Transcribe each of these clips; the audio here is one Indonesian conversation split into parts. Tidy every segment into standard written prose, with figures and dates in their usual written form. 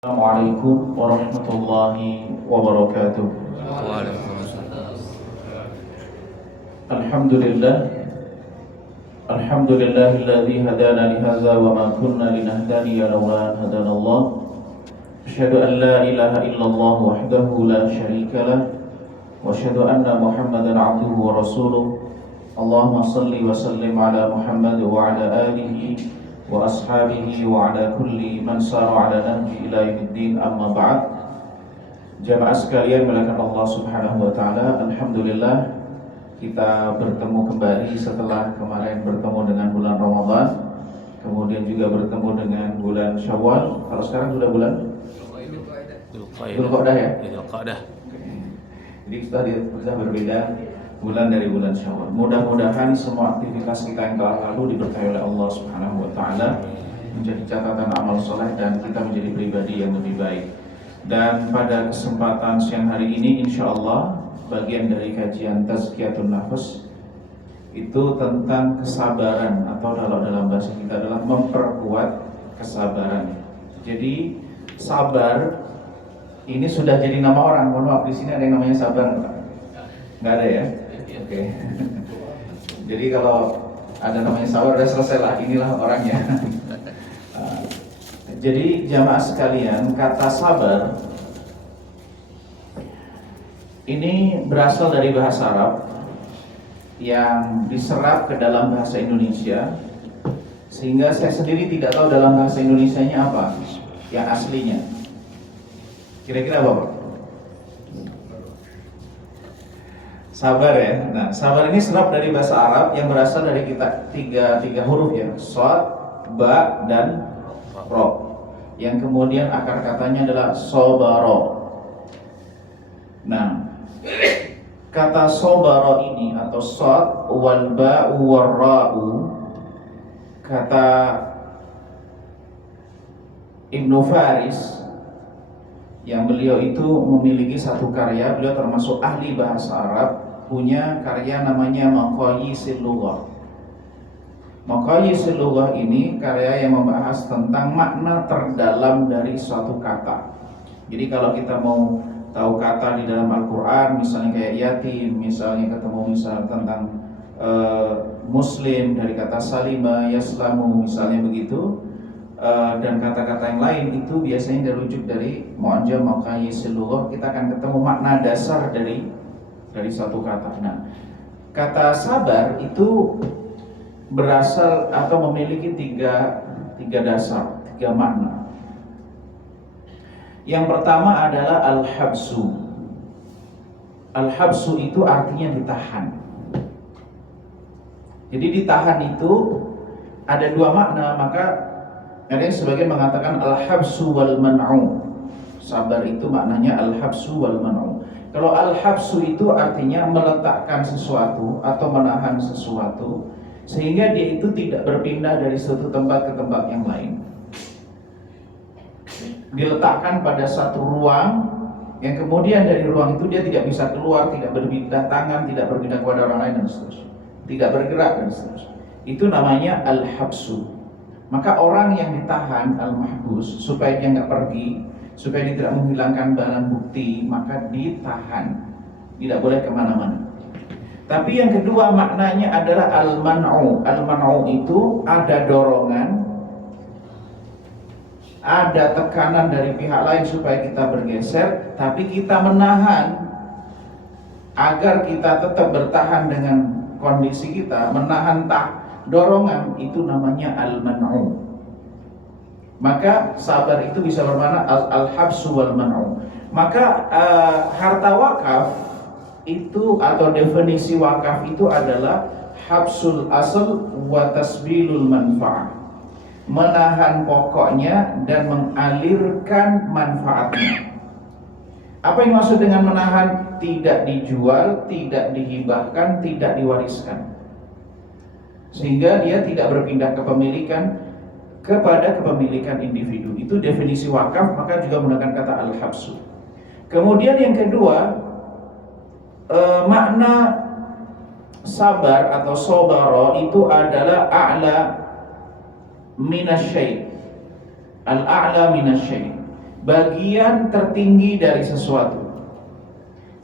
Assalamualaikum warahmatullahi wabarakatuh. Waalaikumsalam. Alhamdulillah. Alhamdulillahilladzi hadana li hadza wa ma kunna linahtadiya laula an hadana Allah. Asyhadu an la ilaha illallah wahdahu la syarika lah wa asyhadu anna Muhammadan abduhu wa rasuluh. Allahumma shalli wa sallim ala Muhammad wa ala alihi wa ashabihi wa ala kulli man sara ala nahji ila yaumiddin, amma ba'd. Jamaah sekalian melakukan Allah Subhanahu wa taala, alhamdulillah kita bertemu kembali setelah kemarin bertemu dengan bulan Ramadan, kemudian juga bertemu dengan bulan Syawal. Kalau sekarang sudah bulan Dzulqa'dah ya. Dzulqa'dah. Jadi sudah berbeda bulan dari bulan Syawal. Mudah-mudahan semua aktivitas kita yang telah lalu diberkahi oleh Allah Subhanahu wa taala, menjadi catatan amal soleh dan kita menjadi pribadi yang lebih baik. Dan pada kesempatan siang hari ini insyaallah bagian dari kajian Tazkiyatun Nafas itu tentang kesabaran, atau kalau dalam bahasa kita adalah memperkuat kesabaran. Jadi sabar ini sudah jadi nama orang. Mohon maaf, di sini ada yang namanya sabar enggak? Enggak ada ya? Oke. Jadi kalau ada namanya sabar udah selesai lah, inilah orangnya. Jadi jamaah sekalian, kata sabar ini berasal dari bahasa Arab yang diserap ke dalam bahasa Indonesia, sehingga saya sendiri tidak tahu dalam bahasa Indonesianya apa yang aslinya. Kira-kira apa, Pak? Sabar ya. Nah, sabar ini serap dari bahasa Arab yang berasal dari kita tiga huruf ya, shad, ba, dan ro. Yang kemudian akar katanya adalah sobaro. Nah, kata sobaro ini atau shad wal ba wal ra'u, kata Ibnu Faris yang beliau itu memiliki satu karya, beliau termasuk ahli bahasa Arab, punya karya namanya Maqayisil Lughah. Maqayisil Lughah ini karya yang membahas tentang makna terdalam dari suatu kata. Jadi kalau kita mau tahu kata di dalam Al-Quran, misalnya kayak yatim, misalnya ketemu tentang muslim dari kata salima, yaslamu, misalnya begitu, dan kata-kata yang lain itu biasanya dirujuk dari Mu'jam Maqayisil Lughah. Kita akan ketemu makna dasar dari satu kata. Nah, kata sabar itu berasal atau memiliki tiga dasar, tiga makna. Yang pertama adalah al-habsu. Al-habsu itu artinya ditahan. Jadi ditahan itu ada dua makna, maka ada yang sebagian mengatakan al-habsu wal man'u. Sabar itu maknanya al-habsu wal man'u. Kalau al-habsu itu artinya meletakkan sesuatu atau menahan sesuatu sehingga dia itu tidak berpindah dari suatu tempat ke tempat yang lain. Diletakkan pada satu ruang yang kemudian dari ruang itu dia tidak bisa keluar, tidak berpindah tangan, tidak berpindah kepada orang lain dan seterusnya, tidak bergerak dan seterusnya. Itu namanya al-habsu. Maka orang yang ditahan, al-mahbus, supaya dia nggak pergi, supaya dia tidak menghilangkan barang bukti, maka ditahan, tidak boleh kemana-mana. Tapi yang kedua maknanya adalah al-man'u. Al-man'u itu ada dorongan, ada tekanan dari pihak lain supaya kita bergeser, tapi kita menahan agar kita tetap bertahan dengan kondisi kita, menahan dorongan, itu namanya al-man'u. Maka sabar itu bisa bermakna al-habsu wal man'u. Maka harta wakaf itu atau definisi wakaf itu adalah habsul asal wa tasbilul manfa'ah. Menahan pokoknya dan mengalirkan manfaatnya. Apa yang maksud dengan menahan? Tidak dijual, tidak dihibahkan, tidak diwariskan, sehingga dia tidak berpindah kepemilikan kepada kepemilikan individu. Itu definisi wakaf, maka juga menggunakan kata al-habsu. Kemudian yang kedua, makna sabar atau sobaro itu adalah a'la minasyai. Al-a'la minasyai. bagian tertinggi dari sesuatu.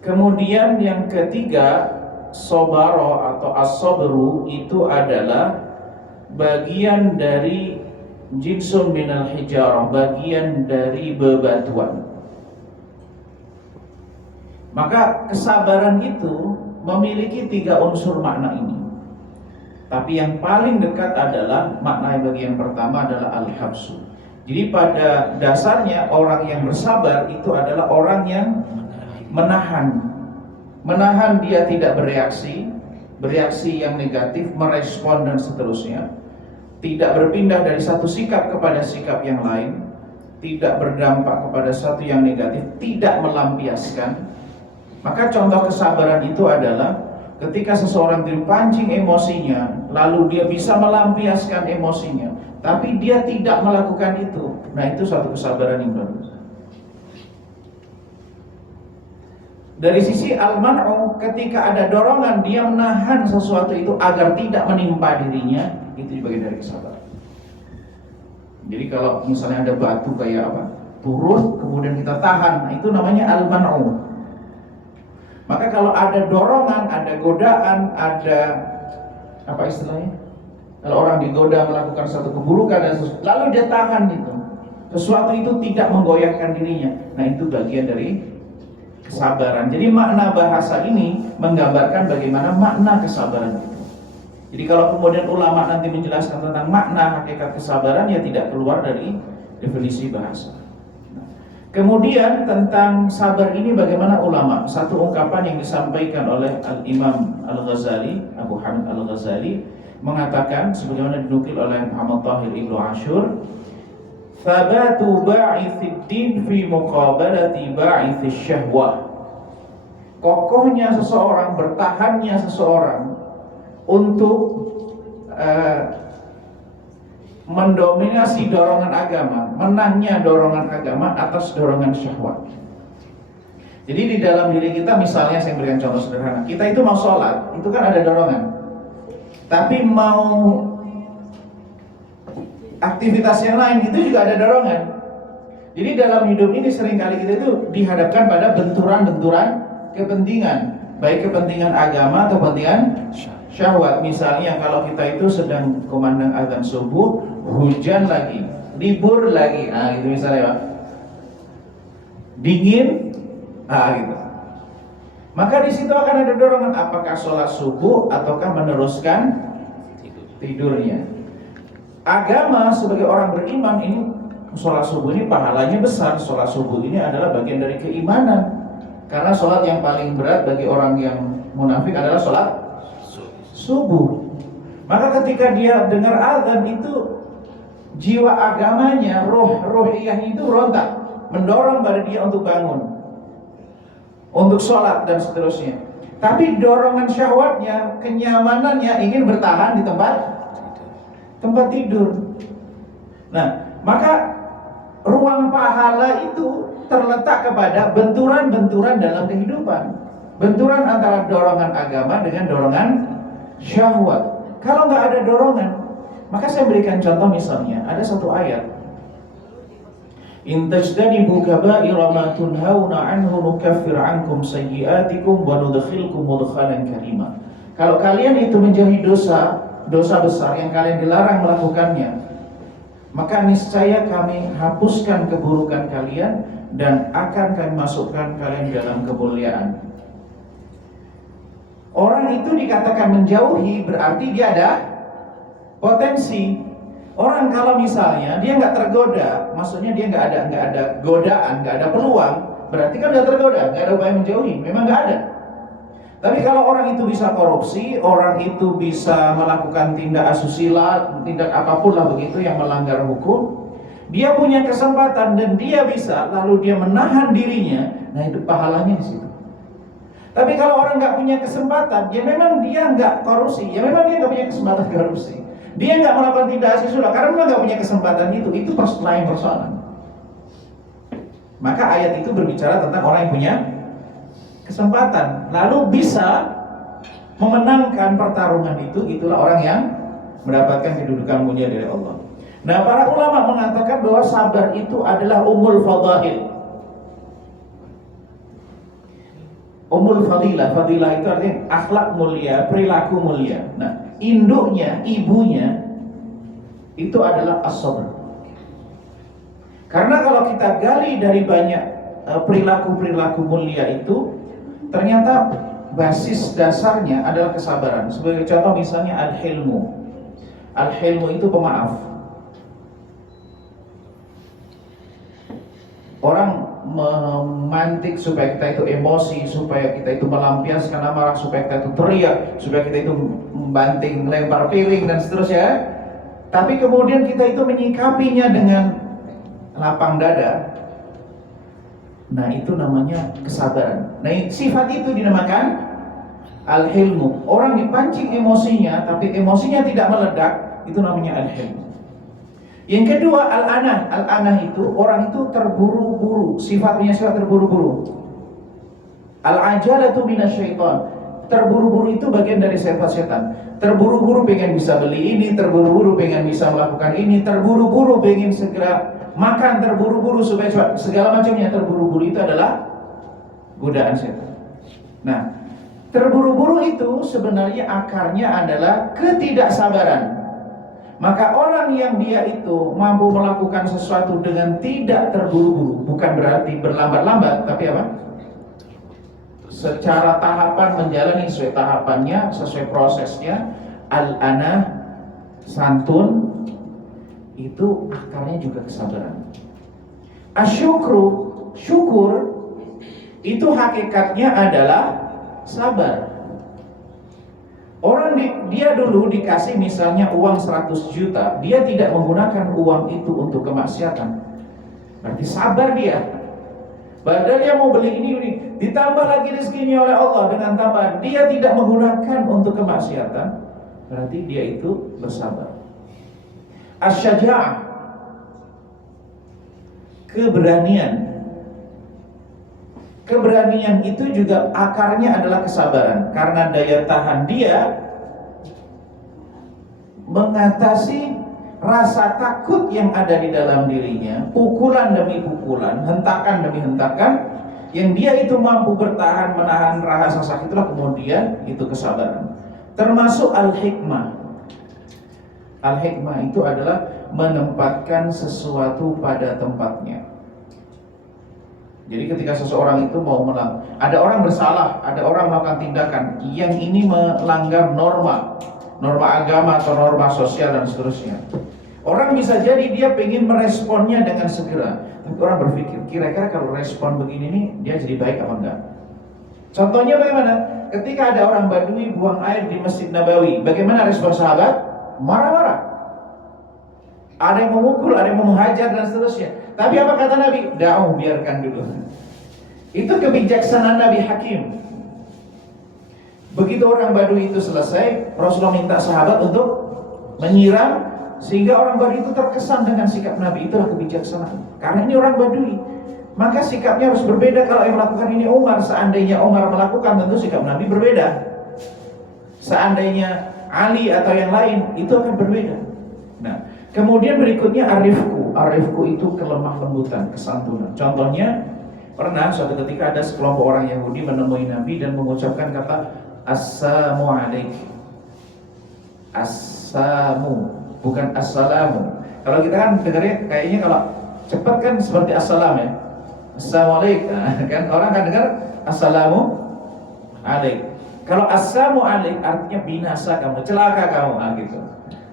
Kemudian yang ketiga, sobaro atau as-sabru itu adalah bagian dari jinsun minal hijarah, bagian dari bebatuan. Maka kesabaran itu memiliki 3 unsur makna ini. Tapi yang paling dekat adalah makna bagian pertama adalah al-habsu. Jadi pada dasarnya orang yang bersabar itu adalah orang yang menahan dia tidak bereaksi yang negatif, merespon dan seterusnya, tidak berpindah dari satu sikap kepada sikap yang lain, tidak berdampak kepada satu yang negatif, tidak melampiaskan. Maka contoh kesabaran itu adalah ketika seseorang dipancing emosinya, lalu dia bisa melampiaskan emosinya, tapi dia tidak melakukan itu. Nah, itu suatu kesabaran yang bagus. Dari sisi al-man'u, ketika ada dorongan dia menahan sesuatu itu agar tidak menimpa dirinya, itu bagian dari kesabaran. Jadi kalau misalnya ada batu kayak apa, turun kemudian kita tahan, nah itu namanya al-man'u. Maka kalau ada dorongan, ada godaan, ada apa istilahnya? Kalau orang digoda melakukan satu keburukan dan lalu dia tahan itu, sesuatu itu tidak menggoyahkan dirinya. Nah, itu bagian dari kesabaran. Jadi makna bahasa ini menggambarkan bagaimana makna kesabaran itu. Jadi kalau kemudian ulama nanti menjelaskan tentang makna hakikat kesabaran, ya tidak keluar dari definisi bahasa. Kemudian tentang sabar ini bagaimana ulama? Satu ungkapan yang disampaikan oleh Al-Imam Al-Ghazali, Abu Hamid Al-Ghazali, mengatakan sebagaimana dinukil oleh Muhammad Tahir Ibnu Ashur, "Thabatu ba'ithid din fi muqabalati ba'ithis syahwah." Kokohnya seseorang, bertahannya seseorang untuk mendominasi dorongan agama, menangnya dorongan agama atas dorongan syahwat. Jadi di dalam diri kita, misalnya saya berikan contoh sederhana, kita itu mau sholat, itu kan ada dorongan. Tapi mau aktivitas yang lain, itu juga ada dorongan. Jadi dalam hidup ini seringkali kita itu dihadapkan pada benturan-benturan kepentingan, baik kepentingan agama atau kepentingan syahwat. Misalnya kalau kita itu sedang kumandang azan subuh, hujan lagi, libur lagi, gitu misalnya Pak. Dingin, gitu. Maka di situ akan ada dorongan, apakah sholat subuh ataukah meneruskan tidurnya. Agama sebagai orang beriman ini, sholat subuh ini pahalanya besar. Sholat subuh ini adalah bagian dari keimanan. Karena sholat yang paling berat bagi orang yang munafik adalah sholat subuh. Maka ketika dia dengar azan itu, jiwa agamanya, rohiyahnya itu berontak, mendorong pada dia untuk bangun, untuk sholat dan seterusnya. Tapi dorongan syahwatnya, kenyamanannya ingin bertahan di tempat tidur. Nah, maka ruang pahala itu terletak kepada benturan-benturan dalam kehidupan. Benturan antara dorongan agama dengan dorongan syahwat. Kalau nggak ada dorongan, maka saya berikan contoh misalnya, ada satu ayat, "In tajtanibu kaba'ira ma tunhauna 'anhu nukaffir 'ankum sayyi'atikum wa nudkhilkum mudkhalan karima." Kalau kalian itu menjauhi dosa besar yang kalian dilarang melakukannya, maka niscaya kami hapuskan keburukan kalian dan akan kami masukkan kalian dalam kemuliaan. Orang itu dikatakan menjauhi berarti dia ada potensi. Orang kalau misalnya dia nggak tergoda, maksudnya dia nggak ada godaan, nggak ada peluang, berarti kan nggak tergoda, nggak ada upaya menjauhi, memang nggak ada. Tapi kalau orang itu bisa korupsi, orang itu bisa melakukan tindak asusila, tindak apapun lah begitu yang melanggar hukum, dia punya kesempatan dan dia bisa, lalu dia menahan dirinya, nah itu pahalanya di situ. Tapi kalau orang nggak punya kesempatan, ya memang dia nggak korupsi, ya memang dia nggak punya kesempatan korupsi. Dia nggak melakukan tindak asusila karena memang nggak punya kesempatan itu lain persoalan. Maka ayat itu berbicara tentang orang yang punya kesempatan, lalu bisa memenangkan pertarungan itu, itulah orang yang mendapatkan kedudukan mulia dari Allah. Nah, para ulama mengatakan bahwa sabar itu adalah ummul fadail. Ummul fadilah, fadilah itu artinya akhlak mulia, perilaku mulia. Nah, induknya, ibunya itu adalah as-sabr. Karena kalau kita gali dari banyak perilaku-perilaku mulia itu, ternyata basis dasarnya adalah kesabaran. Sebagai contoh misalnya al-hilmu. Al-hilmu itu pemaaf. Orang memantik supaya kita itu emosi, supaya kita itu melampiaskan amarah, supaya kita itu teriak, supaya kita itu membanting, melempar piring dan seterusnya. Tapi kemudian kita itu menyikapinya dengan lapang dada. Nah, itu namanya kesabaran. Nah, sifat itu dinamakan al-hilmu. Orang dipancing emosinya, tapi emosinya tidak meledak, itu namanya al-hilmu. Yang kedua, al-anah. Al-anah itu orang itu terburu-buru, sifatnya sifat terburu-buru. Al-ajalatu minasyaiton. Terburu-buru itu bagian dari sifat setan. Terburu-buru pengen bisa beli ini, terburu-buru pengen bisa melakukan ini, terburu-buru pengen segera makan, terburu-buru supaya segala macamnya. Terburu-buru itu adalah godaan setan. Nah, terburu-buru itu sebenarnya akarnya adalah ketidaksabaran. Maka orang yang dia itu mampu melakukan sesuatu dengan tidak terburu-buru, bukan berarti berlambat-lambat, tapi apa? Secara tahapan menjalani sesuai tahapannya, sesuai prosesnya. Al-anah, santun, itu akarnya juga kesabaran. Asyukru, syukur, itu hakikatnya adalah sabar. Orang dia dulu dikasih misalnya uang 100 juta, dia tidak menggunakan uang itu untuk kemaksiatan, berarti sabar dia. Padahal dia mau beli ini, ditambah lagi rezekinya oleh Allah dengan tambahan, dia tidak menggunakan untuk kemaksiatan, berarti dia itu bersabar. Asy-syaja'ah, keberanian. Keberanian itu juga akarnya adalah kesabaran, karena daya tahan dia mengatasi rasa takut yang ada di dalam dirinya, pukulan demi pukulan, hentakan demi hentakan, yang dia itu mampu bertahan menahan rasa sakit, itulah kemudian itu kesabaran. Termasuk al-hikmah. Al-hikmah itu adalah menempatkan sesuatu pada tempatnya. Jadi ketika seseorang itu mau ada orang bersalah, ada orang melakukan tindakan yang ini melanggar norma agama atau norma sosial dan seterusnya. Orang bisa jadi dia pengen meresponnya dengan segera, tapi orang berpikir kira-kira kalau respon begini nih dia jadi baik apa enggak? Contohnya bagaimana? Ketika ada orang Badui buang air di Masjid Nabawi, bagaimana respon sahabat? Marah-marah. Ada yang memukul, ada yang menghajar dan seterusnya. Tapi apa kata Nabi? Biarkan dulu. Itu kebijaksanaan Nabi Hakim. Begitu orang Badui itu selesai, Rasulullah minta sahabat untuk menyiram, sehingga orang Badui itu terkesan dengan sikap Nabi. Itulah kebijaksanaan. Karena ini orang Badui, maka sikapnya harus berbeda. Kalau yang melakukan ini Umar, seandainya Umar melakukan, tentu sikap Nabi berbeda. Seandainya Ali atau yang lain, itu akan berbeda. Nah, kemudian berikutnya arifku. Arifku itu kelemah lembutan, kesantunan. Contohnya, pernah suatu ketika ada sekelompok orang Yahudi menemui Nabi dan mengucapkan kata Assalamu alaikum. Assamu, bukan assalamu. Kalau kita kan dengarnya kayaknya kalau cepat kan seperti assalam ya. Assalamualaikum. Kan orang kan dengar assalamu alaikum. Kalau assalamu alaikum artinya binasa kamu, celaka kamu, gitu.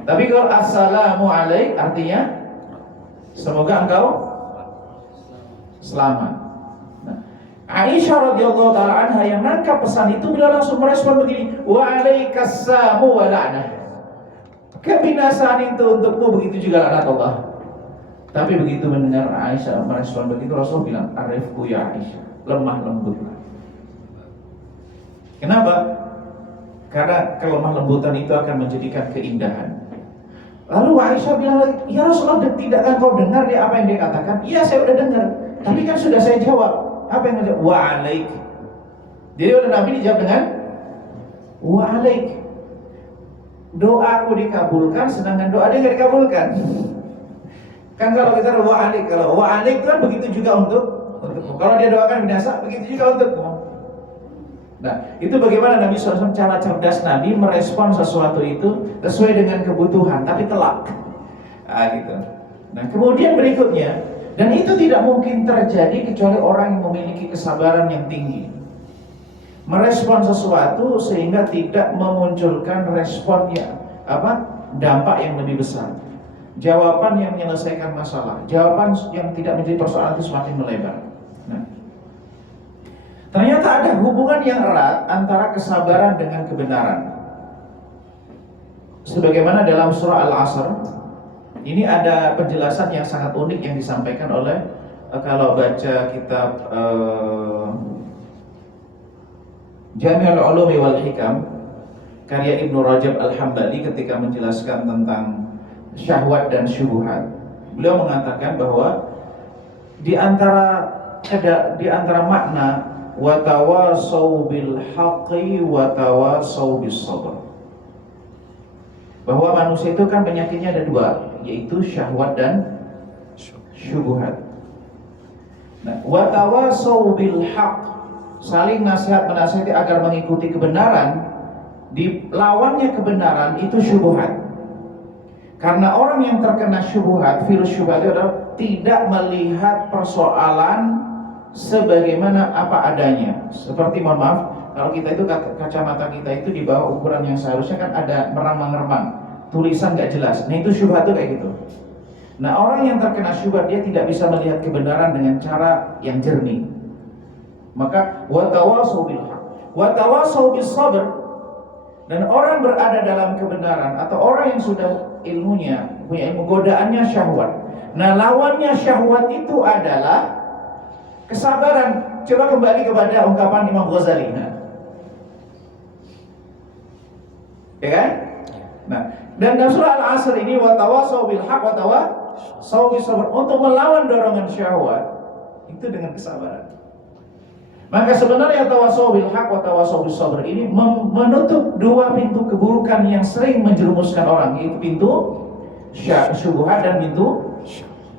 Tapi kalau assalamu alaikum artinya semoga engkau selamat. Nah, Aisyah radhiyallahu taala anha yang nangkap pesan itu bila langsung merespon begini, wa alaikassamu wa la'nah. Kebinasaan itu untukmu, begitu juga laknat Allah. Tapi begitu mendengar Aisyah merespon begitu, Rasul bilang, arifku ya Aisyah, lemah lembutlah. Kenapa? Karena kelemah lembutan itu akan menjadikan keindahan. Lalu Aisyah bilang lagi, ya Rasulullah, tidak kan kau dengar dia apa yang dia katakan? Iya, saya udah dengar. Tapi kan sudah saya jawab. Apa yang menjawab? Wa alaik. Jadi oleh Nabi dijawab dengan wa alaik. Doaku dikabulkan, sedangkan doa dia nggak dikabulkan. Kan kalau kita kalau wa alik kan begitu juga untukmu. Kalau dia doakan binasa, begitu juga untukmu. Nah, itu bagaimana Nabi SAW, cara cerdas Nabi merespon sesuatu itu sesuai dengan kebutuhan, tapi telak. Gitu. Nah, kemudian berikutnya, dan itu tidak mungkin terjadi kecuali orang yang memiliki kesabaran yang tinggi. Merespon sesuatu sehingga tidak memunculkan responnya dampak yang lebih besar. Jawaban yang menyelesaikan masalah, jawaban yang tidak menjadi persoalan itu semakin melebar. Nah, ternyata ada hubungan yang erat antara kesabaran dengan kebenaran. Sebagaimana dalam surah Al-Asr, ini ada penjelasan yang sangat unik yang disampaikan oleh kalau baca kitab Jami'ul Ulumi wal Hikam karya Ibnu Rajab Al-Hambali ketika menjelaskan tentang syahwat dan syubhat. Beliau mengatakan bahwa di antara makna wa tawasau bil haqqi wa tawasau bis sabr, bahwa manusia itu kan penyakitnya ada dua, yaitu syahwat dan syubhat. Nah, wa tawasau bil haqq, saling nasihat menasihati agar mengikuti kebenaran, di lawannya kebenaran itu syubhat. Karena orang yang terkena syubhat, virus syubhat itu adalah tidak melihat persoalan sebagaimana apa adanya. Seperti, mohon maaf, kalau kita itu kacamata kita itu di bawah ukuran yang seharusnya kan ada meremang-remang, tulisan gak jelas. Nah, itu syubhat itu kayak gitu. Nah, orang yang terkena syubhat dia tidak bisa melihat kebenaran dengan cara yang jernih. Maka wa tawasau bil haqq wa tawasau bis sabr. Dan orang berada dalam kebenaran atau orang yang sudah ilmunya punya ilmu, godaannya syahwat. Nah, lawannya syahwat itu adalah kesabaran. Coba kembali kepada ungkapan Imam Ghazali. Nah, ya kan? Nah, dan dalam surah Al-Asr ini wa tawasau bil haqq wa tawasau bis sabr, untuk melawan dorongan syahwat itu dengan kesabaran. Maka sebenarnya tawasau bil haqq wa tawasau bis sabr ini menutup dua pintu keburukan yang sering menjerumuskan orang, yaitu pintu syubhat dan pintu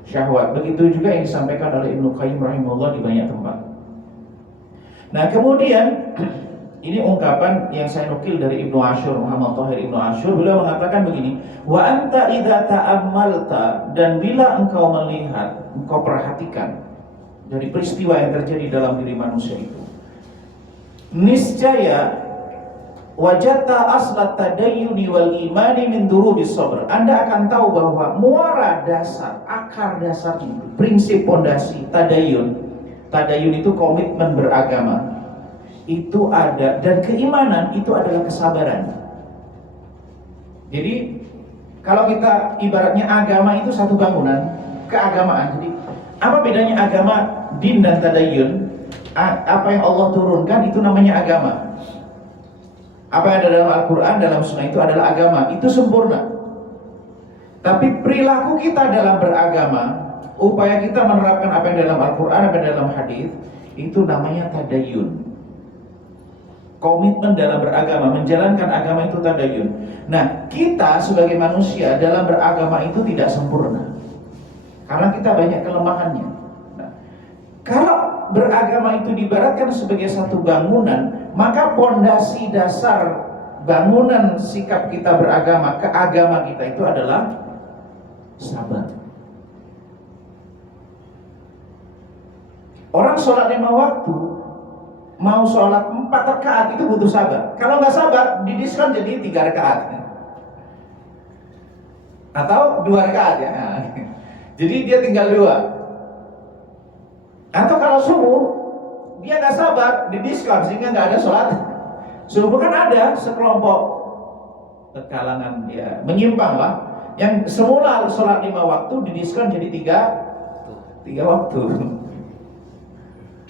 syahwat. Begitu juga yang disampaikan oleh Ibnu Qayyim rahimahullah di banyak tempat. Nah, kemudian ini ungkapan yang saya nukil dari Ibnu Ashur, Muhammad Thahir Ibnu Ashur. Beliau mengatakan begini, wa anta idza ta'ammalta, dan bila engkau melihat, engkau perhatikan dari peristiwa yang terjadi dalam diri manusia itu, niscaya wajata aslat tadayyuni wal imani min durubis sabr. Anda akan tahu bahwa muara dasar, akar dasar itu, prinsip pondasi tadayyun itu komitmen beragama, itu ada, dan keimanan itu adalah kesabaran. Jadi kalau kita ibaratnya agama itu satu bangunan, keagamaan. Jadi apa bedanya agama, din dan tadayyun? Apa yang Allah turunkan itu namanya agama. Apa yang ada dalam Al-Quran, dalam Sunnah itu adalah agama. Itu sempurna. Tapi perilaku kita dalam beragama, upaya kita menerapkan apa yang dalam Al-Quran, apa yang dalam hadis, itu namanya tadayyun. Komitmen dalam beragama, menjalankan agama itu tadayyun. Nah, kita sebagai manusia dalam beragama itu tidak sempurna, karena kita banyak kelemahannya. Nah, kalau beragama itu diibaratkan sebagai satu bangunan, maka pondasi dasar bangunan sikap kita beragama, keagama kita itu adalah sabar. Orang sholat 5 waktu, mau sholat 4 rakaat itu butuh sabar. Kalau nggak sabar, didiskon jadi 3 rakaat atau 2 rakaat ya. Jadi dia tinggal 2. Atau kalau subuh, dia nggak sabar, didiskon sehingga nggak ada sholat subuh. Kan ada sekelompok kalangan ya menyimpang lah, yang semula sholat 5 waktu didiskon jadi 3 waktu.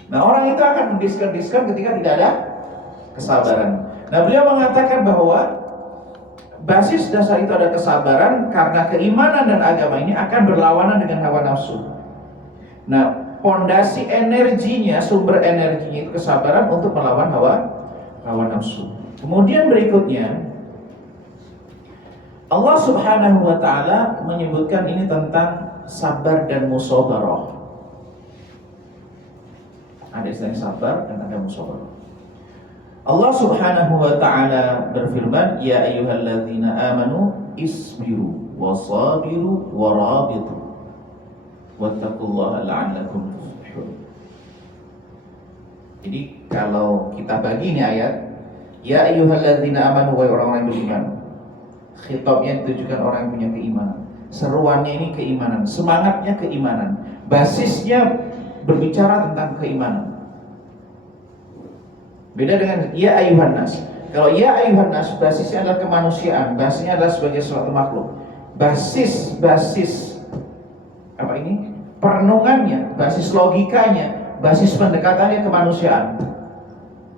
Nah, orang itu akan mendiskon ketika tidak ada kesabaran. Nah, beliau mengatakan bahwa basis dasar itu ada kesabaran, karena keimanan dan agama ini akan berlawanan dengan hawa nafsu. Nah, pondasi energinya, sumber energinya itu kesabaran untuk melawan hawa nafsu. Kemudian berikutnya, Allah Subhanahu wa ta'ala menyebutkan ini tentang sabar dan musabarah. Ada istilah sabar dan ada musabarah. Allah Subhanahu wa taala berfirman, "Ya ayyuhalladzina amanu isbiru wasabiru warabitu wattaqullaha la'allakum tuflihun." Jadi kalau kita bagi ini ayat, ya ayyuhalladzina amanu, wahai orang-orang yang beriman. Khitabnya ditujukan orang yang punya keimanan. Seruannya ini keimanan, semangatnya keimanan. Basisnya berbicara tentang keimanan. Beda dengan ya ayuhan nas. Kalau ya ayuhan nas basisnya adalah kemanusiaan, basisnya adalah sebagai suatu makhluk. Basis apa ini? Perenungannya, basis logikanya, basis pendekatannya kemanusiaan.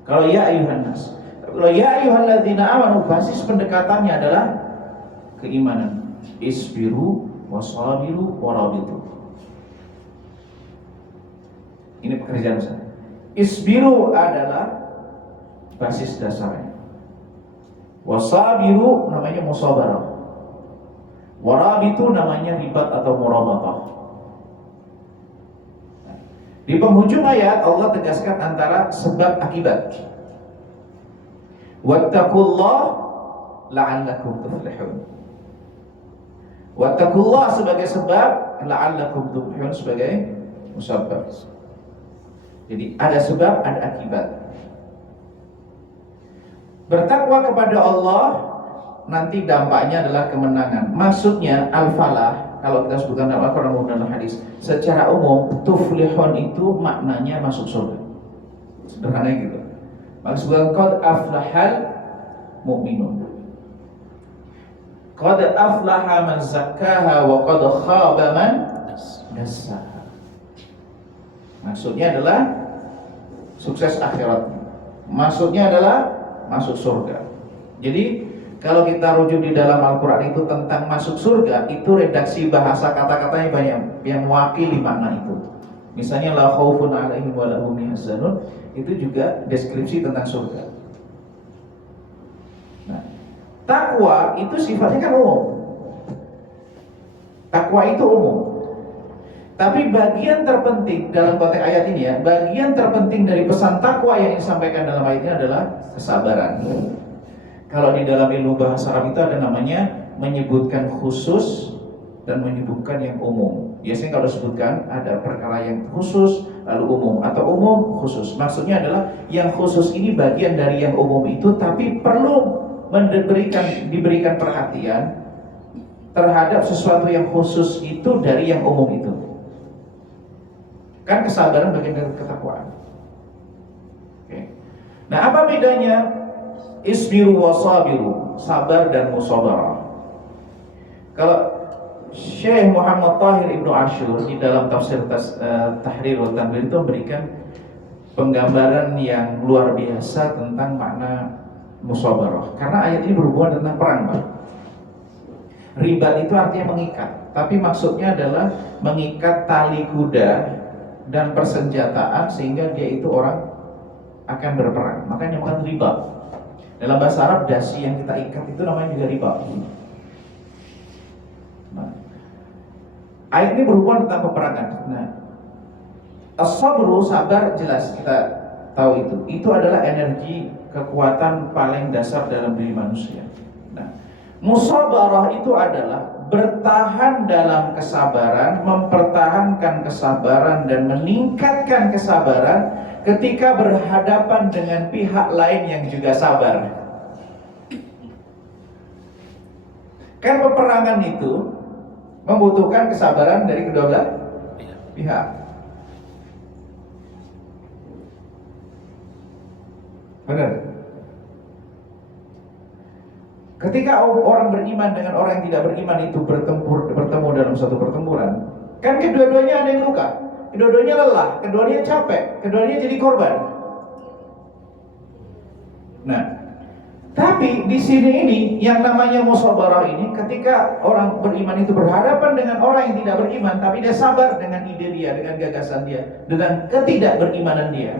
Kalau ya ayuhan nas. Kalau ya ayyuhalladzina amanu, basis pendekatannya adalah keimanan. Isbiru wasabiru warabitu. Ini pekerjaan saya. Isbiru adalah basis dasarnya. Wasabiru namanya musabarah. Warabitu namanya ribat atau murabatah. Di penghujung ayat Allah tegaskan antara sebab akibat. Wattaqullah la'allakum tuflihun. Wattaqullah sebagai sebab, la'allakum tuflihun sebagai musabab. Jadi ada sebab, ada akibat. Bertakwa kepada Allah nanti dampaknya adalah kemenangan. Maksudnya al-falah, kalau kita sebutkan dalam Al-Quran dan hadis, secara umum tuflihun itu maknanya masuk surga. Sederhana gitu. Maksudnya qad aflahal mu'minun. Qad aflaha man zakkaha wa qad khaba man dassaha. Maksudnya adalah sukses akhirat. Maksudnya adalah masuk surga. Jadi kalau kita rujuk di dalam Al-Quran itu tentang masuk surga, itu redaksi bahasa kata-katanya banyak yang mewakili makna itu. Misalnya la khaufun 'alaihim wa la hum yahzanun, itu juga deskripsi tentang surga. Nah, takwa itu sifatnya kan umum. Takwa itu umum. Tapi bagian terpenting dalam konteks ayat ini ya, bagian terpenting dari pesan takwa yang disampaikan dalam ayat ini adalah kesabaran. Kalau di dalam ilmu bahasa Arab itu ada namanya menyebutkan khusus dan menyebutkan yang umum. Biasanya kalau disebutkan ada perkara yang khusus lalu umum atau umum khusus. Maksudnya adalah yang khusus ini bagian dari yang umum itu, tapi perlu diberikan perhatian terhadap sesuatu yang khusus itu dari yang umum itu. Kan kesabaran bagian dari ketakwaan. Oke. Nah, apa bedanya isbiru wasabiru, sabar dan musabarah? Kalau Syekh Muhammad Tahir Ibnu Ashur di dalam tafsir Tahrir wa Tanwir itu memberikan penggambaran yang luar biasa tentang makna musabarah. Karena ayat ini berhubungan tentang perang, Pak. Ribat itu artinya mengikat, tapi maksudnya adalah mengikat tali kuda dan persenjataan sehingga dia itu orang akan berperang. Makanya bukan ribat. Dalam bahasa Arab dasi yang kita ikat itu namanya juga ribat. Nah, ayat ini berhubungan tentang peperangan. Nah, as-sabru, sabar, jelas kita tahu itu. Itu adalah energi kekuatan paling dasar dalam diri manusia. Nah, musabarah itu adalah bertahan dalam kesabaran, mempertahankan kesabaran dan meningkatkan kesabaran ketika berhadapan dengan pihak lain yang juga sabar. Kan peperangan itu membutuhkan kesabaran dari kedua belah pihak. Benar? Ketika orang beriman dengan orang yang tidak beriman itu bertemu dalam satu pertempuran, kan kedua-duanya ada yang luka, kedua-duanya lelah, kedua-duanya capek, kedua-duanya jadi korban. Nah, tapi di sini ini yang namanya musabarah ini, ketika orang beriman itu berhadapan dengan orang yang tidak beriman, tapi dia sabar dengan ide dia, dengan gagasan dia, dengan ketidakberimanan dia.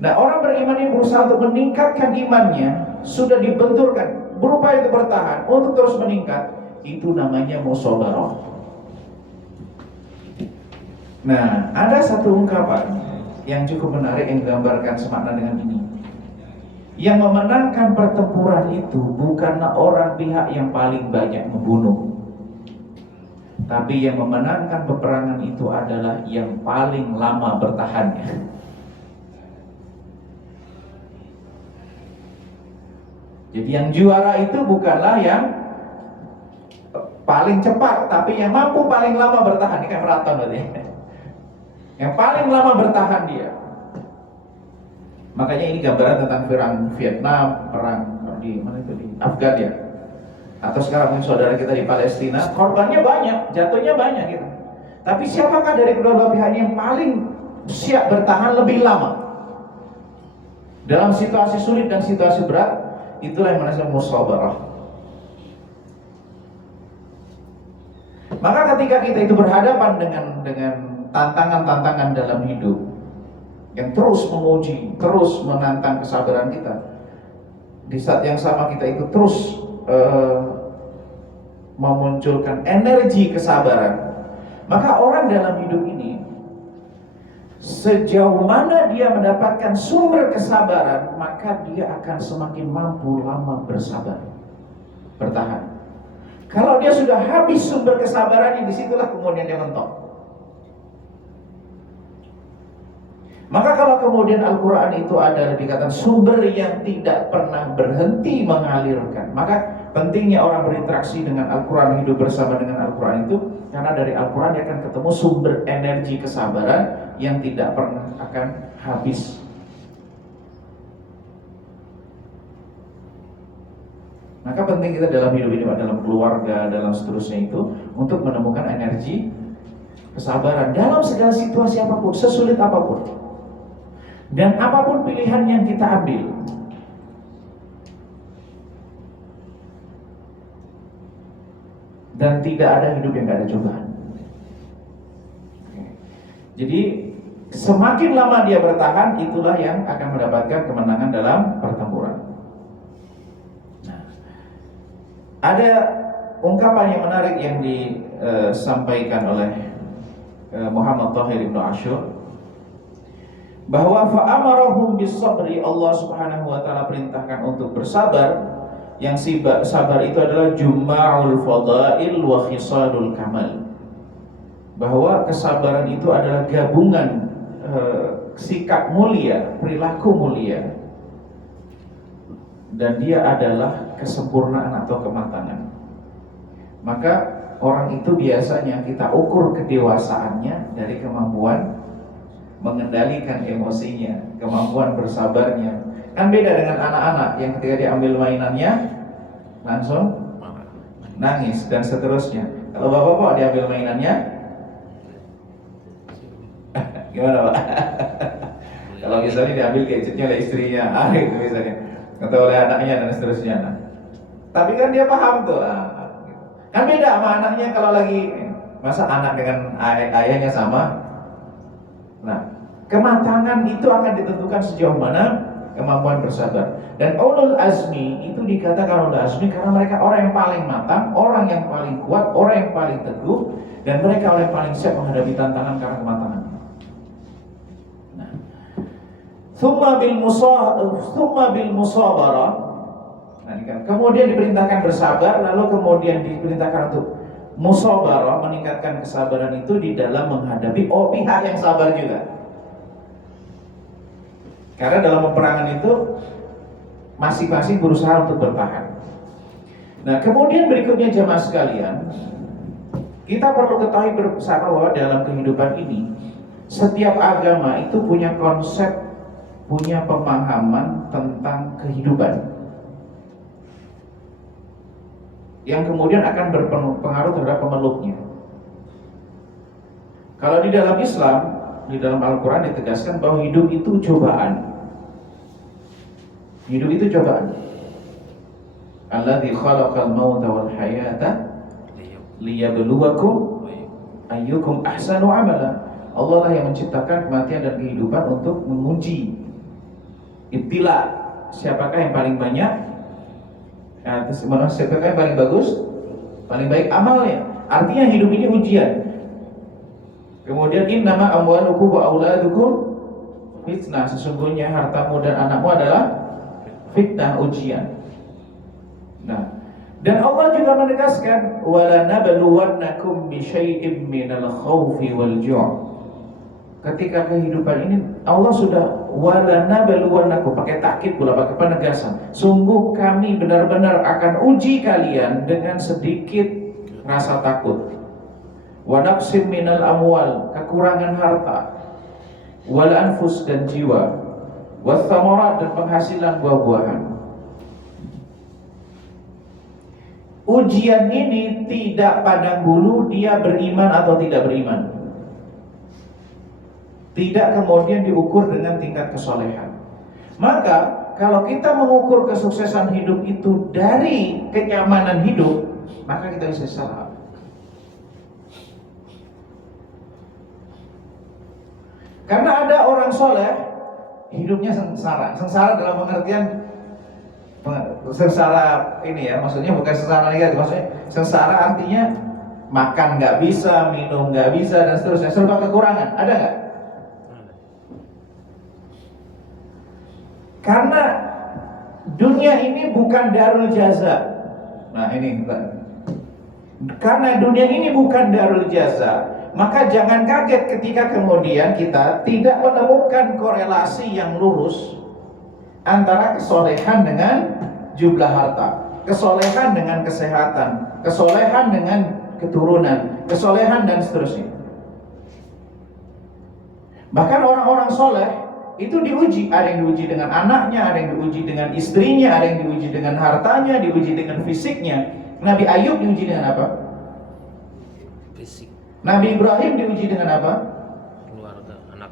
Nah, orang beriman ini berusaha untuk meningkatkan imannya, sudah dibenturkan, berupaya untuk bertahan, untuk terus meningkat. Itu namanya musabarah. Nah, ada satu ungkapan yang cukup menarik yang menggambarkan semakna dengan ini. Yang memenangkan pertempuran itu bukanlah orang pihak yang paling banyak membunuh, tapi yang memenangkan peperangan itu adalah yang paling lama bertahannya. Jadi yang juara itu bukanlah yang paling cepat, tapi yang mampu paling lama bertahan. Ini kayak maraton berarti. Yang paling lama bertahan dia. Makanya ini gambaran tentang perang Vietnam, perang di mana itu, di Afgan ya. Atau sekarang mungkin saudara kita di Palestina, korbannya banyak, jatuhnya banyak gitu. Tapi siapakah dari kedua belah pihak yang paling siap bertahan lebih lama dalam situasi sulit dan situasi berat? Itulah yang namanya musabarah. Maka ketika kita itu berhadapan dengan tantangan-tantangan dalam hidup yang terus menguji, terus menantang kesabaran kita, di saat yang sama kita itu terus memunculkan energi kesabaran, maka orang dalam hidup ini sejauh mana dia mendapatkan sumber kesabaran, maka dia akan semakin mampu lama bersabar, bertahan. Kalau dia sudah habis sumber kesabarannya, disitulah kemudian dia mentok. Maka kalau kemudian Al-Quran itu adalah dikatakan sumber yang tidak pernah berhenti mengalirkan, maka pentingnya orang berinteraksi dengan Al-Quran, hidup bersama dengan Al-Quran itu, karena dari Al-Quran dia akan ketemu sumber energi kesabaran yang tidak pernah akan habis. Maka penting kita dalam hidup ini, dalam keluarga, dalam seterusnya itu, untuk menemukan energi kesabaran dalam segala situasi apapun, sesulit apapun. Dan apapun pilihan yang kita ambil, dan tidak ada hidup yang tidak ada cobaan. Jadi semakin lama dia bertahan, itulah yang akan mendapatkan kemenangan dalam pertempuran. Nah, ada ungkapan yang menarik yang disampaikan oleh Muhammad Tahir Ibnu Ashur, bahwa fa'amarahum bis-sabri, Allah Subhanahu wa taala perintahkan untuk bersabar. Yang sabar itu adalah juma'ul fadail wa khisalul kamal. Bahwa kesabaran itu adalah gabungan sikap mulia, perilaku mulia, dan dia adalah kesempurnaan atau kematangan. Maka orang itu biasanya kita ukur kedewasaannya dari kemampuan mengendalikan emosinya, kemampuan bersabarnya. Kan beda dengan anak-anak yang ketika diambil mainannya langsung nangis dan seterusnya. Kalau bapak-bapak diambil mainannya gimana Pak? Kalau misalnya diambil gadgetnya oleh istrinya, itu misalnya, atau oleh anaknya dan seterusnya. Nah, tapi kan dia paham tuh. Kan beda sama anaknya kalau lagi, masa anak dengan ayahnya sama. Nah, kematangan itu akan ditentukan sejauh mana kemampuan bersabar. Dan ulul azmi itu dikatakan ulul azmi karena mereka orang yang paling matang, orang yang paling kuat, orang yang paling teguh, dan mereka orang yang paling siap menghadapi tantangan karena kematangan. Nah, thumma bil musabarah. Nah, kemudian diperintahkan bersabar, lalu kemudian diperintahkan untuk musabarah, meningkatkan kesabaran itu di dalam menghadapi pihak yang sabar juga. Karena dalam peperangan itu masing-masing berusaha untuk bertahan. Nah, kemudian berikutnya jemaah sekalian, kita perlu ketahui bersama bahwa dalam kehidupan ini setiap agama itu punya konsep, punya pemahaman tentang kehidupan yang kemudian akan berpengaruh terhadap pemeluknya. Kalau di dalam Islam, di dalam Al-Quran ditegaskan bahwa hidup itu cobaan. Hidup itu cobaan. Alladzi khalaqal mauta wal hayata liyabluwakum ayyukum ahsanu amala. Allah lah yang menciptakan kematian dan kehidupan untuk menguji, ibtila, siapakah yang paling banyak, siapakah yang paling bagus, paling baik amalnya. Artinya hidup ini ujian. Kemudian innama amwalukum wa auladukum fitnah, sesungguhnya hartamu dan anakmu adalah fitnah, ujian. Nah, dan Allah juga menegaskan wala nabluwannakum bi syai'im minal khaufi wal ju'. Ketika kehidupan ini Allah sudah wala nabluwannakum, pakai takkid pula, pakai penegasan. Sungguh kami benar-benar akan uji kalian dengan sedikit rasa takut. Wa naqsim minal amwal, kekurangan harta, wal anfus dan jiwa, was thamarat dan penghasilan buah-buahan. Ujian ini tidak pandang bulu dia beriman atau tidak beriman. Tidak kemudian diukur dengan tingkat kesolehan. Maka kalau kita mengukur kesuksesan hidup itu dari kenyamanan hidup, maka kita bisa salah. Karena ada orang soleh hidupnya sengsara. Sengsara dalam pengertian sengsara ini ya, maksudnya bukan sengsara negatif, maksudnya sengsara artinya makan nggak bisa, minum nggak bisa dan seterusnya, serba kekurangan. Ada nggak? Karena dunia ini bukan darul jaza. Nah ini, karena dunia ini bukan darul jaza, maka jangan kaget ketika kemudian kita tidak menemukan korelasi yang lurus antara kesolehan dengan jumlah harta, kesolehan dengan kesehatan, kesolehan dengan keturunan, kesolehan dan seterusnya. Bahkan orang-orang soleh itu diuji, ada yang diuji dengan anaknya, ada yang diuji dengan istrinya, ada yang diuji dengan hartanya, diuji dengan fisiknya. Nabi Ayub diuji dengan apa? Fisik. Nabi Ibrahim diuji dengan apa? Keluarga, anak.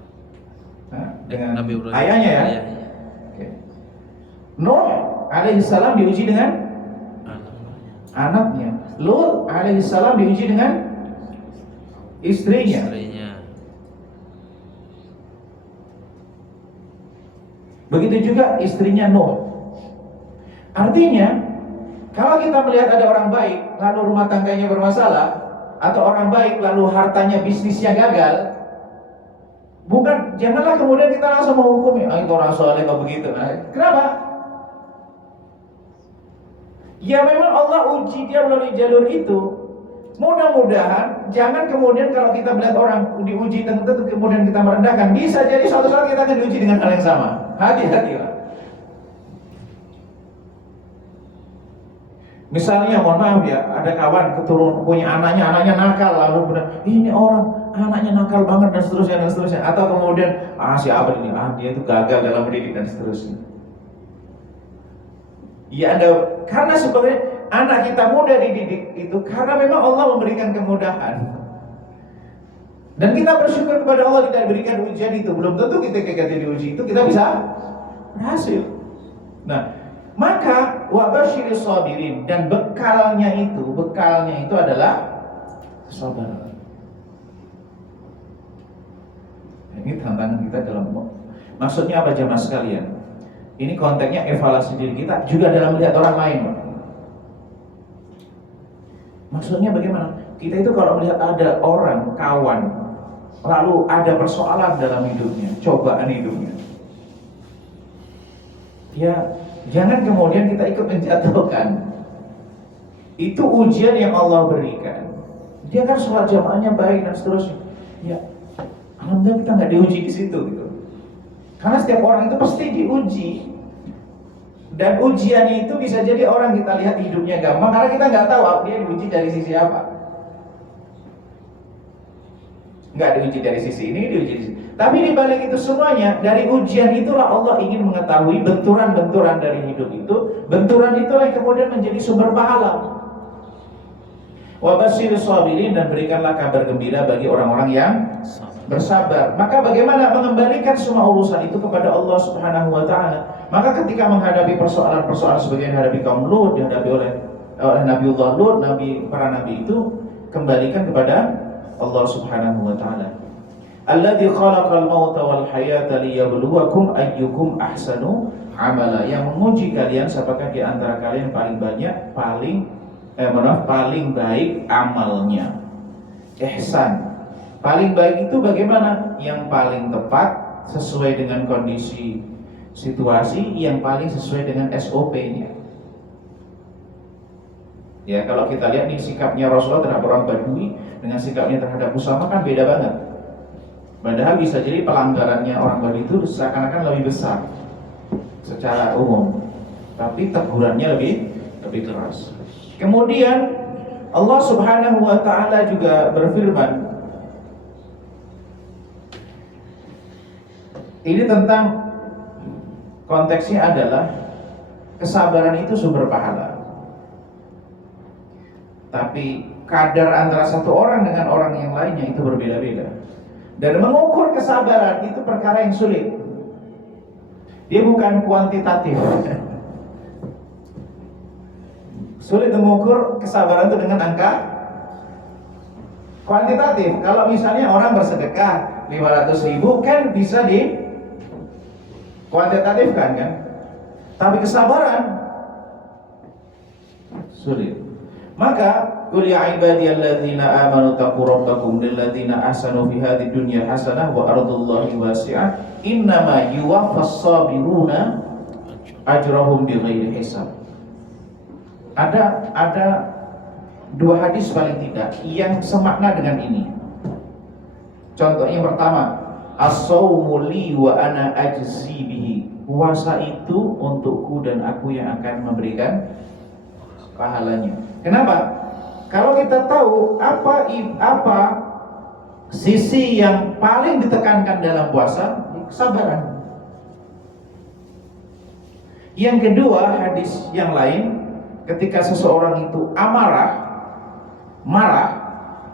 Nah, dengan Nabi Ibrahim, ayahnya ya. ayahnya. Oke. Nuh alaihissalam diuji dengan anaknya. Lut alaihissalam diuji dengan istrinya. Begitu juga istrinya Nuh. Artinya, kalau kita melihat ada orang baik lalu rumah tangganya bermasalah, atau orang baik lalu hartanya, bisnisnya gagal, janganlah kemudian kita langsung menghukumi, itu orang soleh kok begitu. Kenapa? Ya memang Allah uji dia melalui jalur itu. Mudah-mudahan jangan kemudian kalau kita melihat orang diuji tentu kemudian kita merendahkan. Bisa jadi suatu saat kita akan diuji dengan hal yang sama. Hati-hatilah. Misalnya, mohon maaf ya, ada kawan punya anaknya nakal, lalu benar, ini orang anaknya nakal banget dan seterusnya. Atau kemudian, siapa ini? Dia itu gagal dalam mendidik dan seterusnya. Ya karena sebenarnya anak kita mudah dididik itu karena memang Allah memberikan kemudahan. Dan kita bersyukur kepada Allah tidak diberikan ujian itu. Belum tentu kita diuji itu kita bisa berhasil. Nah, maka wabasyiris sabirin, dan bekalnya itu adalah sabar. Ini tantangan kita dalam, maksudnya apa jemaah sekalian? Ini konteksnya evaluasi diri kita juga dalam melihat orang lain. Maksudnya bagaimana? Kita itu kalau melihat ada orang, kawan, lalu ada persoalan dalam hidupnya, cobaan hidupnya, ya jangan kemudian kita ikut menjatuhkan. Itu ujian yang Allah berikan. Dia kan sholat jamaahnya baik dan seterusnya. Ya, alhamdulillah kita nggak diuji di situ gitu. Karena setiap orang itu pasti diuji. Dan ujiannya itu bisa jadi orang kita lihat hidupnya gampang karena kita nggak tahu dia diuji dari sisi apa. Nggak diuji dari sisi ini, diuji di sini. Tapi di balik itu semuanya, dari ujian itulah Allah ingin mengetahui benturan-benturan dari hidup itu. Benturan itulah yang kemudian menjadi sumber pahala. Wa basyirus sabirin, dan berikanlah kabar gembira bagi orang-orang yang bersabar. Maka bagaimana mengembalikan semua urusan itu kepada Allah Subhanahu wa taala? Maka ketika menghadapi persoalan-persoalan seperti yang dihadapi kaum Lut, dihadapi oleh Nabiullah Lut, para nabi itu, kembalikan kepada Allah Subhanahu wa taala. Alladzi khalaqal mauta wal hayata liyabluwakum ayyukum ahsanu amala. Yang menguji kalian siapakah di antara kalian paling paling baik amalnya. Ihsan. Paling baik itu bagaimana? Yang paling tepat sesuai dengan kondisi situasi, yang paling sesuai dengan SOP-nya. Ya, kalau kita lihat nih sikapnya Rasulullah terhadap orang Badui dengan sikapnya terhadap Usama kan beda banget. Padahal bisa jadi pelanggarannya orang Badui itu seakan-akan lebih besar secara umum, tapi tegurannya lebih keras. Kemudian Allah Subhanahu wa taala juga berfirman, ini tentang konteksnya adalah kesabaran itu sumber pahala. Tapi kadar antara satu orang dengan orang yang lainnya itu berbeda-beda. Dan mengukur kesabaran itu perkara yang sulit. Dia bukan kuantitatif. Sulit mengukur kesabaran itu dengan angka kuantitatif. Kalau misalnya orang bersedekah 500.000 kan bisa di kuantitatifkan kan? Tapi kesabaran sulit. Maka qul ya ibadiyalladzina amanu taqu rabbakum lilladzina ahsanu fi hadhihi dunya hasanah wa ardullahi wasi'ah innama yuwaffas sabiruna ajrahum bighairi hisab. Ada dua hadis paling tidak yang semakna dengan ini. Contoh yang pertama, as-shaumu li wa ana ajzi bihi. Puasa itu untukku dan aku yang akan memberikan pahalanya. Kenapa? Kalau kita tahu apa sisi yang paling ditekankan dalam puasa, kesabaran. Yang kedua, hadis yang lain, ketika seseorang itu marah,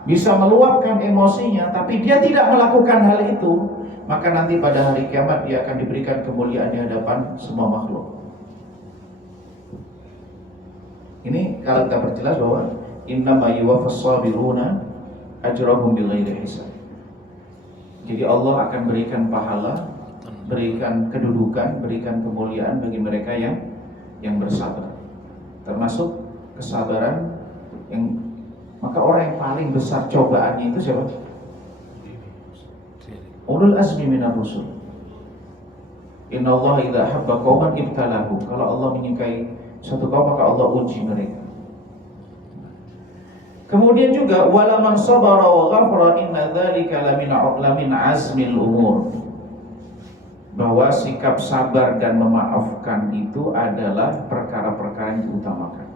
bisa meluapkan emosinya, tapi dia tidak melakukan hal itu, maka nanti pada hari kiamat dia akan diberikan kemuliaan di hadapan semua makhluk. Ini kalau kita perjelas bahwa innama yuwaffas sabiruna ajrahum bighairi hisab. Jadi Allah akan berikan pahala, berikan kedudukan, berikan kemuliaan bagi mereka yang bersabar. Termasuk kesabaran yang, maka orang yang paling besar cobaannya itu siapa? Ulul azmi minar rusul. Innallaha idza habba qauman ibtalahu. Kalau Allah menyukai suatu kaum maka Allah uji mereka. Kemudian juga wala man sabara wa ghafara inna dzalika lamin azmil umur. Bahwa sikap sabar dan memaafkan itu adalah perkara-perkara yang diutamakan.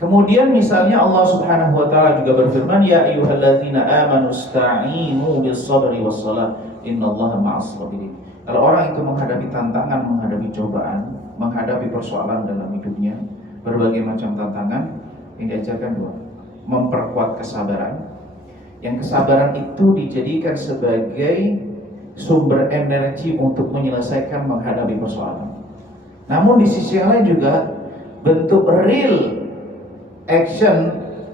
Kemudian misalnya Allah Subhanahu wa taala juga berfirman, ya ayyuhalladzina amanu ista'inu bis-sabri was-salah innallaha ma'as sabirin. Kalau orang itu menghadapi tantangan, menghadapi cobaan, menghadapi persoalan dalam hidupnya, berbagai macam tantangan, yang diajarkan dua, memperkuat kesabaran. Yang kesabaran itu dijadikan sebagai sumber energi untuk menyelesaikan menghadapi persoalan. Namun di sisi yang lain juga bentuk real action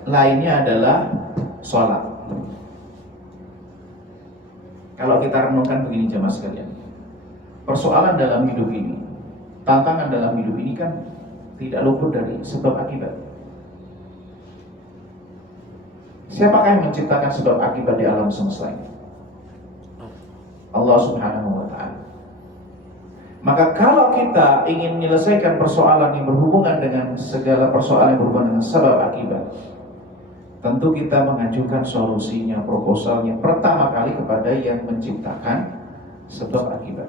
lainnya adalah sholat. Kalau kita renungkan begini jemaah sekalian, persoalan dalam hidup ini, tantangan dalam hidup ini kan tidak luput dari sebab akibat. Siapakah yang menciptakan sebab akibat di alam semesta ini? Allah Subhanahu wa ta'ala. Maka kalau kita ingin menyelesaikan persoalan yang berhubungan dengan segala persoalan yang berhubungan dengan sebab akibat, tentu kita mengajukan solusinya, proposalnya pertama kali kepada yang menciptakan sebab akibat.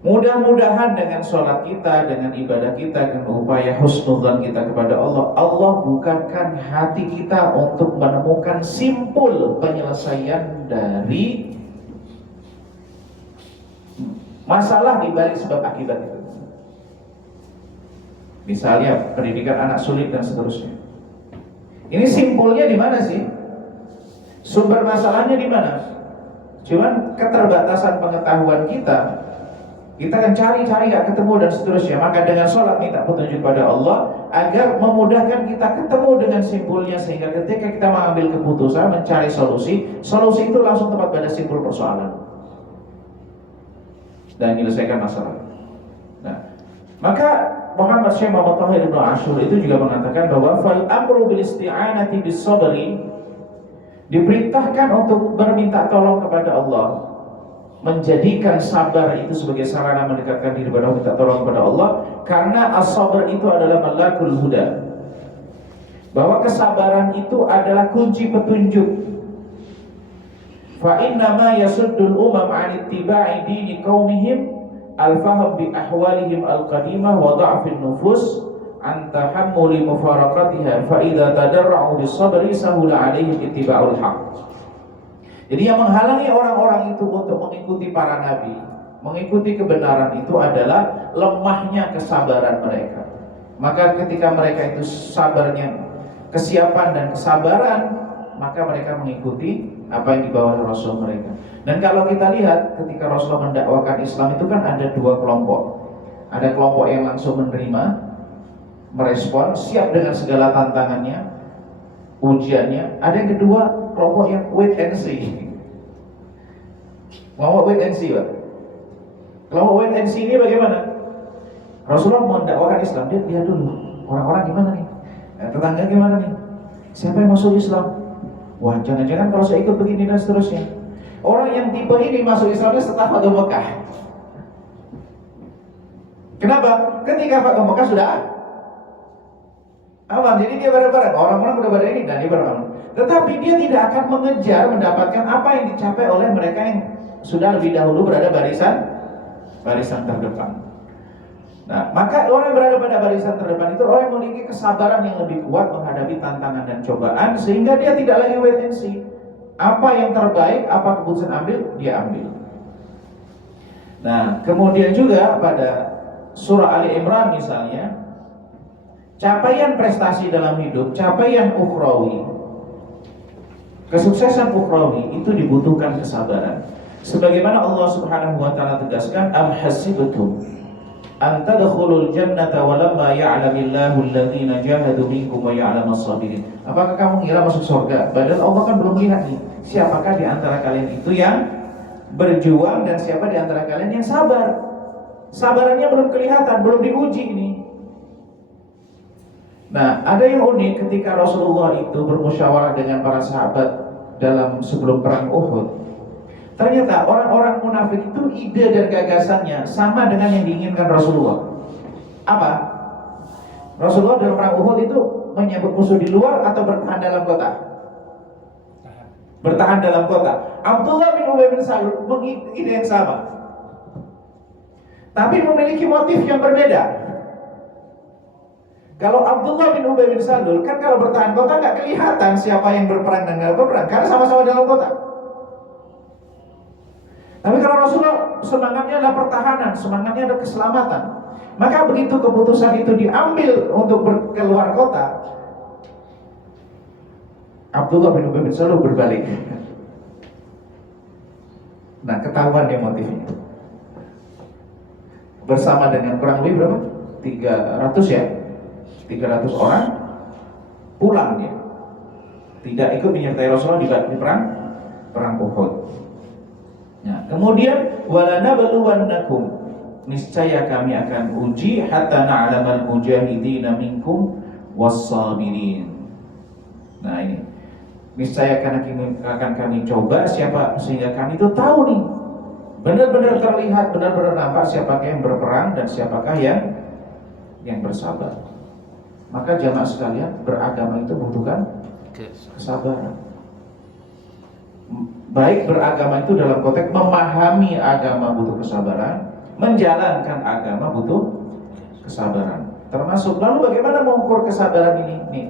Mudah-mudahan dengan sholat kita, dengan ibadah kita, dengan upaya husnudzan kita kepada Allah, Allah bukakan hati kita untuk menemukan simpul penyelesaian dari masalah di balik sebab akibat itu. Misalnya pendidikan anak sulit dan seterusnya. Ini simpulnya di mana sih? Sumber masalahnya di mana? Cuman keterbatasan pengetahuan kita. Kita akan cari gak ketemu dan seterusnya. Maka dengan sholat minta petunjuk pada Allah agar memudahkan kita ketemu dengan simpulnya, sehingga ketika kita mengambil keputusan mencari solusi itu langsung tepat pada simpul persoalan dan menyelesaikan masalah. Nah, maka Muhammad Syekh Muhammad Thahir Ibnu Ashur itu juga mengatakan bahwa fal amru bil isti'anati bis sabri, diperintahkan untuk berminta tolong kepada Allah, menjadikan sabar itu sebagai sarana mendekatkan diri kepada Allah, minta tolong kepada Allah, karena as-sabr itu adalah malakul huda, bahwa kesabaran itu adalah kunci petunjuk. Fa innama yasuddul umam 'an ittiba'i dini qaumihim al-fahm bi ahwalihim al-qadimah wa dha'fin nufus an tahammuli mufaraqatiha, fa idza tadarra'u bis-sabri sahula 'alaihim ittiba'ul haqq. Jadi yang menghalangi orang-orang itu untuk mengikuti para nabi, mengikuti kebenaran itu adalah lemahnya kesabaran mereka. Maka ketika mereka itu sabarnya, kesiapan dan kesabaran, maka mereka mengikuti apa yang dibawa oleh Rasul mereka. Dan kalau kita lihat ketika Rasul mendakwakan Islam itu kan ada dua kelompok. Ada kelompok yang langsung menerima, merespon, siap dengan segala tantangannya, ujiannya. Ada yang kedua, kelompok yang wait and see. Kelompok wait and see, Pak. Kelompok wait and see ini bagaimana? Rasulullah mendakwakan Islam, dia lihat dulu orang-orang gimana nih, tetangga gimana nih, siapa yang masuk Islam. Wah, jangan-jangan kalau saya ikut begini dan seterusnya. Orang yang tipe ini masuk Islamnya setelah Fathu Mekah. Kenapa? Ketika Fathu Mekah sudah aman, jadi dia bareng-bareng. Orang-orang udah pada ini dan dia bareng-bareng. Tetapi dia tidak akan mengejar mendapatkan apa yang dicapai oleh mereka yang sudah lebih dahulu berada barisan terdepan. Nah, maka orang yang berada pada barisan terdepan itu orang yang memiliki kesabaran yang lebih kuat menghadapi tantangan dan cobaan, sehingga dia tidak lagi wait and see. Apa yang terbaik, apa keputusan ambil, dia ambil. Nah, kemudian juga pada surah Ali Imran misalnya, capaian prestasi dalam hidup, capaian ukhrawi, kesuksesan ukhrawi itu dibutuhkan kesabaran. Sebagaimana Allah Subhanahu wa taala tegaskan, am hasibtum an tadkhulul jannata wa lamma ya'lamillahu alladziina jahadu minkum wa ya'lamas sabirin. Apakah kamu mengira masuk surga? Padahal Allah kan belum lihat nih, siapakah di antara kalian itu yang berjuang dan siapa di antara kalian yang sabar. Sabarannya belum kelihatan, belum diuji ini. Nah, ada yang unik ketika Rasulullah itu bermusyawarah dengan para sahabat sebelum perang Uhud. Ternyata orang-orang munafik itu ide dan gagasannya sama dengan yang diinginkan Rasulullah. Apa? Rasulullah dalam perang Uhud itu menyebut musuh di luar atau bertahan dalam kota? Bertahan dalam kota. Abdullah bin Ubay bin Salul mengikuti ide yang sama, tapi memiliki motif yang berbeda. Kalau Abdullah bin Ubay bin Salul kan kalau bertahan kota nggak kelihatan siapa yang berperang dan nggak berperang karena sama-sama dalam kota. Tapi kalau Rasulullah semangatnya adalah pertahanan, semangatnya adalah keselamatan. Maka begitu keputusan itu diambil untuk keluar kota, Abdullah bin Ubay bin Salul berbalik. Nah, ketahuan dia motifnya. Bersama dengan kurang lebih berapa? 300 ya? 300 orang pulang dia. Tidak ikut menyertai Rasulullah di perang Uhud. Nah, kemudian walanabluwannakum, niscaya kami akan uji hatta na'lamal mujahidina minkum was-sabirin. Nah, ini niscaya akan kami coba siapa, sehingga kami itu tahu nih, benar-benar terlihat, benar-benar nampak siapakah yang berperang dan siapakah yang bersabar. Maka jamaah sekalian, beragama itu membutuhkan kesabaran. Baik beragama itu dalam konteks memahami agama butuh kesabaran, menjalankan agama butuh kesabaran. Termasuk lalu bagaimana mengukur kesabaran ini? Nih,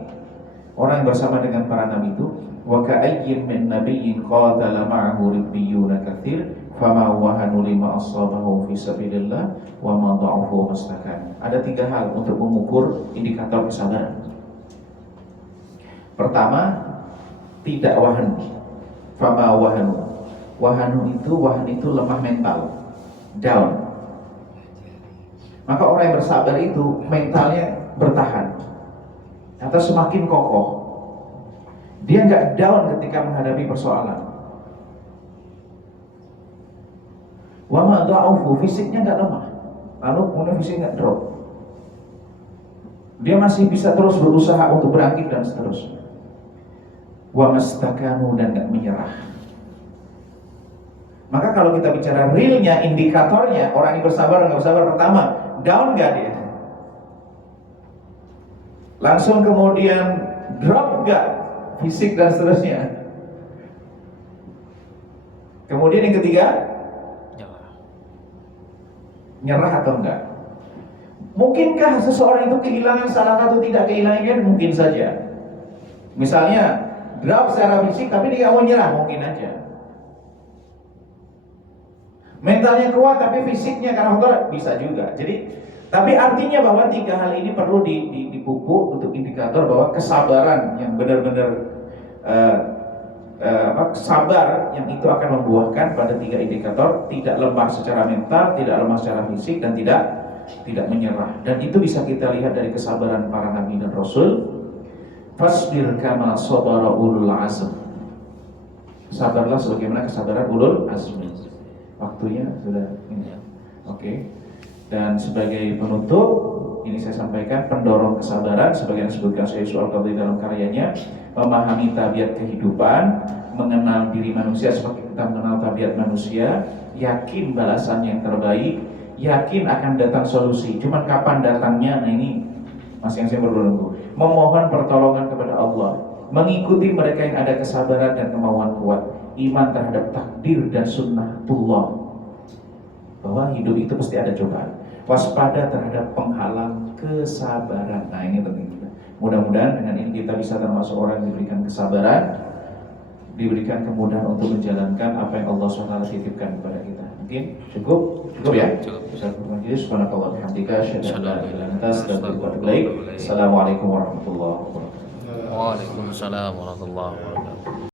orang yang bersama dengan para nabi itu, wa ka'ayyin min nabiyyin qatala ma'ahu ribbiyuna katsir fama wahanu lima asabahu fi sabilillah wa ma dha'afu mastakan. Ada 3 hal untuk mengukur indikator kesabaran. Pertama, tidak wahanu. Fama wahanu. Wahanu itu lemah mental, down. Maka orang yang bersabar itu mentalnya bertahan atau semakin kokoh. Dia nggak down ketika menghadapi persoalan. Wa ma dha'afu, fisiknya nggak lemah, lalu kemudian fisiknya nggak drop. Dia masih bisa terus berusaha untuk bangkit dan seterusnya. Wa mastakanu, dan gak menyerah. Maka kalau kita bicara realnya, indikatornya orang yang bersabar dan gak bersabar, pertama, down gak dia? Langsung kemudian drop gak fisik dan seterusnya? Kemudian yang ketiga, nyerah atau enggak? Mungkinkah seseorang itu kehilangan salah satu, tidak kehilangan? Mungkin saja. Misalnya drop secara fisik tapi dia mau nyerah, mungkin aja. Mentalnya kuat tapi fisiknya karena faktor, bisa juga. Jadi, tapi artinya bahwa tiga hal ini perlu dipupuk untuk indikator bahwa kesabaran yang benar-benar sabar yang itu akan membuahkan pada tiga indikator: tidak lemah secara mental, tidak lemah secara fisik, dan tidak menyerah. Dan itu bisa kita lihat dari kesabaran para nabi dan rasul. Fasbir kama sabara ulul azm. Sabarlah sebagaimana kesabaran ulul azm. Waktunya sudah ini. Oke. Dan sebagai penutup, ini saya sampaikan pendorong kesabaran sebagaimana disebutkan Syekh Al-Qadhi dalam karyanya, memahami tabiat kehidupan, mengenal diri manusia seperti kita mengenal tabiat manusia, yakin balasan yang terbaik, yakin akan datang solusi. Cuman kapan datangnya, nah ini masing-masing berbentuk. Memohon pertolongan kepada Allah, mengikuti mereka yang ada kesabaran dan kemauan kuat, iman terhadap takdir dan sunnatullah, bahwa hidup itu pasti ada cobaan, waspada terhadap penghalang kesabaran. Nah ini penting juga. Mudah-mudahan dengan ini kita bisa termasuk orang yang diberikan kesabaran, diberikan kemudahan untuk menjalankan apa yang Allah SWT titipkan kepada kita. Mungkin cukup ya? Cukup. Subhanakallah bihamdika, asyhadu an la ilaha illa anta, astaghfiruka wa atubu ilaik. Assalamualaikum warahmatullahi wabarakatuh. Waalaikumsalam warahmatullahi wabarakatuh.